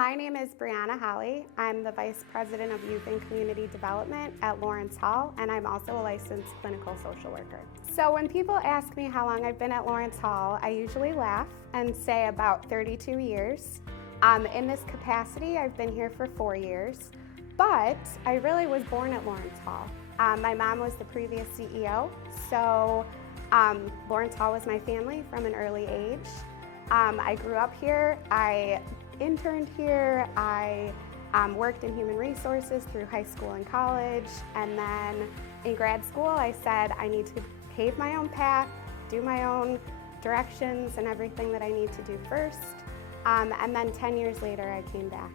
My name is Breanna, Hollie. I'm the Vice President of Youth and Community Development at Lawrence Hall, and I'm also a licensed clinical social worker. So when people ask me how long I've been at Lawrence Hall, I usually laugh and say about 32 years. In this capacity, I've been here for 4 years, but I really was born at Lawrence Hall. My mom was the previous CEO, so Lawrence Hall was my family from an early age. I grew up here, I interned here, I worked in human resources through high school and college, and then in grad school I said I need to pave my own path, do my own directions and everything that I need to do first, and then 10 years later I came back.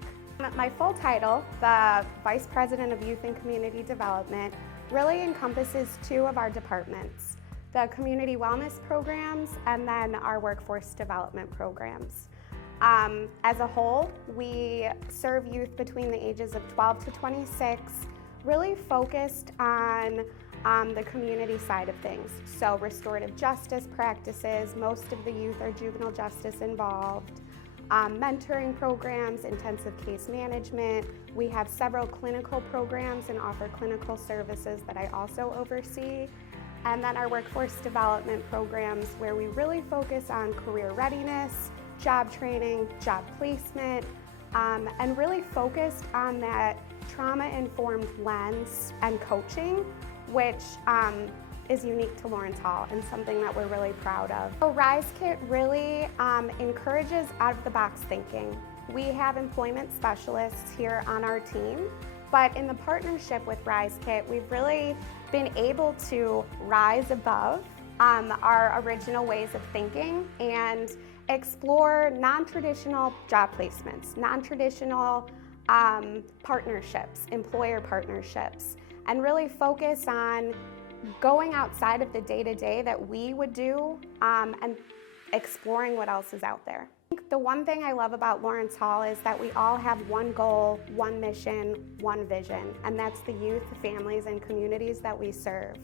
My full title, the Vice President of Youth and Community Development, really encompasses 2 of our departments, the community wellness programs and then our workforce development programs. As a whole, we serve youth between the ages of 12 to 26, really focused on the community side of things. So restorative justice practices, most of the youth are juvenile justice involved, mentoring programs, intensive case management. We have several clinical programs and offer clinical services that I also oversee. And then our workforce development programs where we really focus on career readiness, job training, job placement, and really focused on that trauma-informed lens and coaching, which is unique to Lawrence Hall and something that we're really proud of. So RiseKit really encourages out-of-the-box thinking. We have employment specialists here on our team, but in the partnership with RiseKit, we've really been able to rise above our original ways of thinking and explore non-traditional job placements, non-traditional partnerships, employer partnerships, and really focus on going outside of the day-to-day that we would do and exploring what else is out there. I think the one thing I love about Lawrence Hall is that we all have one goal, one mission, one vision, and that's the youth, families, and communities that we serve.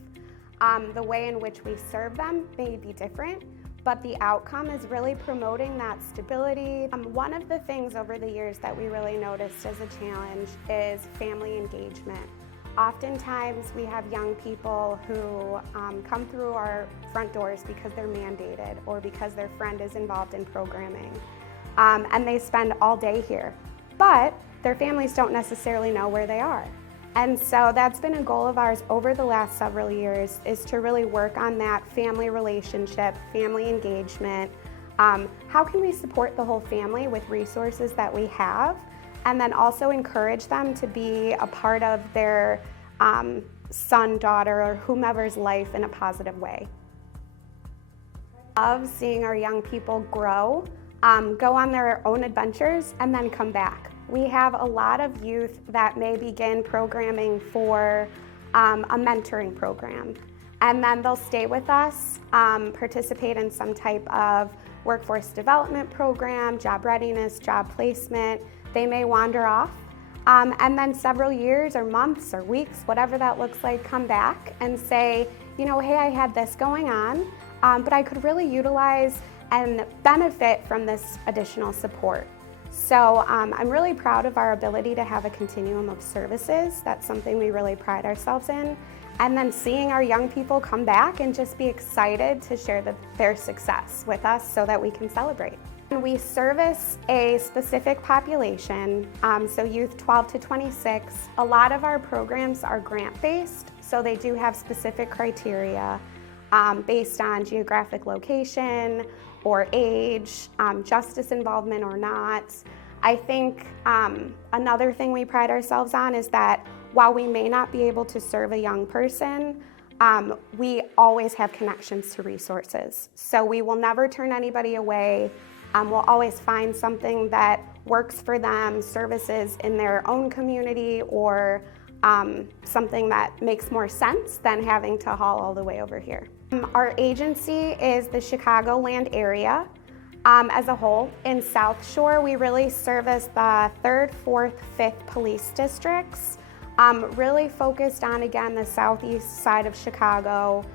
The way in which we serve them may be different, but the outcome is really promoting that stability. One of the things over the years that we really noticed as a challenge is family engagement. Oftentimes we have young people who come through our front doors because they're mandated or because their friend is involved in programming, and they spend all day here, but their families don't necessarily know where they are. And so that's been a goal of ours over the last several years, is to really work on that family relationship, family engagement. How can we support the whole family with resources that we have, and then also encourage them to be a part of their son, daughter, or whomever's life in a positive way. I love seeing our young people grow, go on their own adventures, and then come back. We have a lot of youth that may begin programming for a mentoring program, and then they'll stay with us, participate in some type of workforce development program, job readiness, job placement. They may wander off, and then several years or months or weeks, whatever that looks like, come back and say, you know, hey, I had this going on, but I could really utilize and benefit from this additional support. So I'm really proud of our ability to have a continuum of services. That's something we really pride ourselves in. And then seeing our young people come back and just be excited to share their success with us so that we can celebrate. And we service a specific population, so youth 12 to 26. A lot of our programs are grant-based, so they do have specific criteria based on geographic location or age, justice involvement or not. I think another thing we pride ourselves on is that while we may not be able to serve a young person, we always have connections to resources. So we will never turn anybody away. We'll always find something that works for them, services in their own community, or something that makes more sense than having to haul all the way over here. Our agency is the Chicagoland area as a whole. In South Shore, we really service the 3rd, 4th, 5th police districts, really focused on, again, the southeast side of Chicago,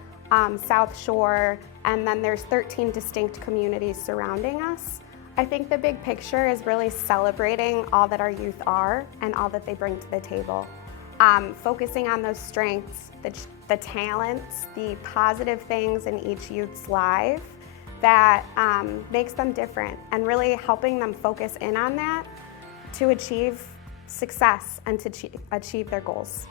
South Shore, and then there's 13 distinct communities surrounding us. I think the big picture is really celebrating all that our youth are and all that they bring to the table. Focusing on those strengths, the talents, the positive things in each youth's life that makes them different, and really helping them focus in on that to achieve success and to achieve their goals.